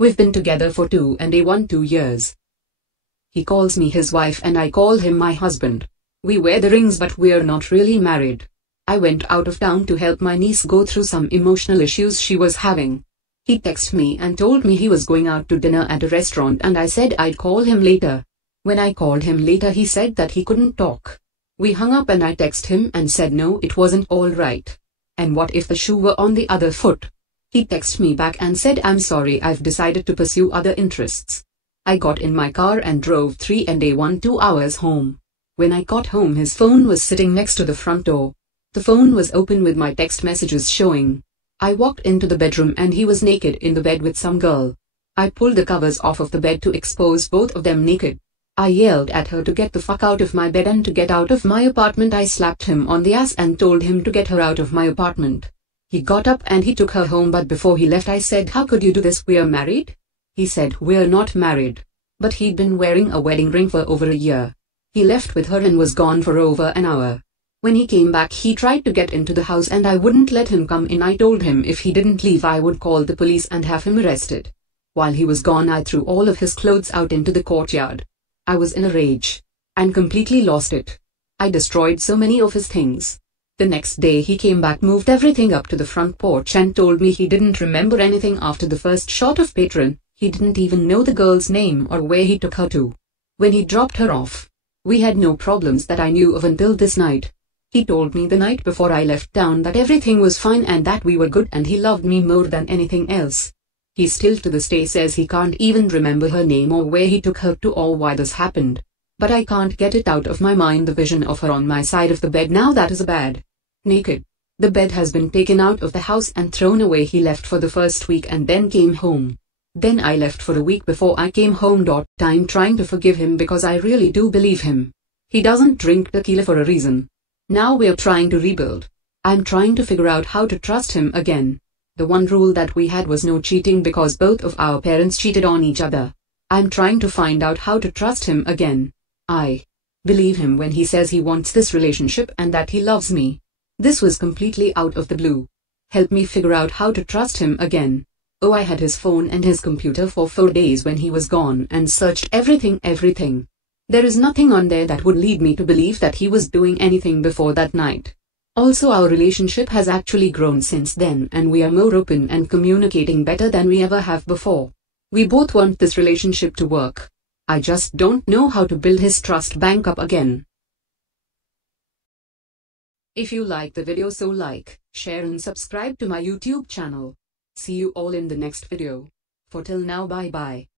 We've been together for 2 years. He calls me his wife and I call him my husband. We wear the rings but we're not really married. I went out of town to help my niece go through some emotional issues she was having. He texted me and told me he was going out to dinner at a restaurant and I said I'd call him later. When I called him later he said that he couldn't talk. We hung up and I texted him and said no, it wasn't all right. And what if the shoe were on the other foot? He texted me back and said I'm sorry, I've decided to pursue other interests. I got in my car and drove 2 hours home. When I got home his phone was sitting next to the front door. The phone was open with my text messages showing. I walked into the bedroom and he was naked in the bed with some girl. I pulled the covers off of the bed to expose both of them naked. I yelled at her to get the fuck out of my bed and to get out of my apartment. I slapped him on the ass and told him to get her out of my apartment. He got up and he took her home, but before he left I said, how could you do this, we're married? He said, we're not married. But he'd been wearing a wedding ring for over a year. He left with her and was gone for over an hour. When he came back he tried to get into the house and I wouldn't let him come in. I told him if he didn't leave I would call the police and have him arrested. While he was gone I threw all of his clothes out into the courtyard. I was in a rage and completely lost it. I destroyed so many of his things. The next day he came back, moved everything up to the front porch and told me he didn't remember anything after the first shot of Patron. He didn't even know the girl's name or where he took her to. When he dropped her off, we had no problems that I knew of until this night. He told me the night before I left town that everything was fine and that we were good and he loved me more than anything else. He still to this day says he can't even remember her name or where he took her to or why this happened. But I can't get it out of my mind, the vision of her on my side of the bed. Now that is bad. Naked. The bed has been taken out of the house and thrown away. He left for the first week and then came home. Then I left for a week before I came home. I'm trying to forgive him because I really do believe him. He doesn't drink tequila for a reason. Now we're trying to rebuild. I'm trying to figure out how to trust him again. The one rule that we had was no cheating because both of our parents cheated on each other. I'm trying to find out how to trust him again. I believe him when he says he wants this relationship and that he loves me. This was completely out of the blue. Help me figure out how to trust him again. Oh, I had his phone and his computer for 4 days when he was gone and searched everything. There is nothing on there that would lead me to believe that he was doing anything before that night. Also, our relationship has actually grown since then and we are more open and communicating better than we ever have before. We both want this relationship to work. I just don't know how to build his trust back up again. If you like the video, so like, share and subscribe to my YouTube channel. See you all in the next video. For till now, bye bye.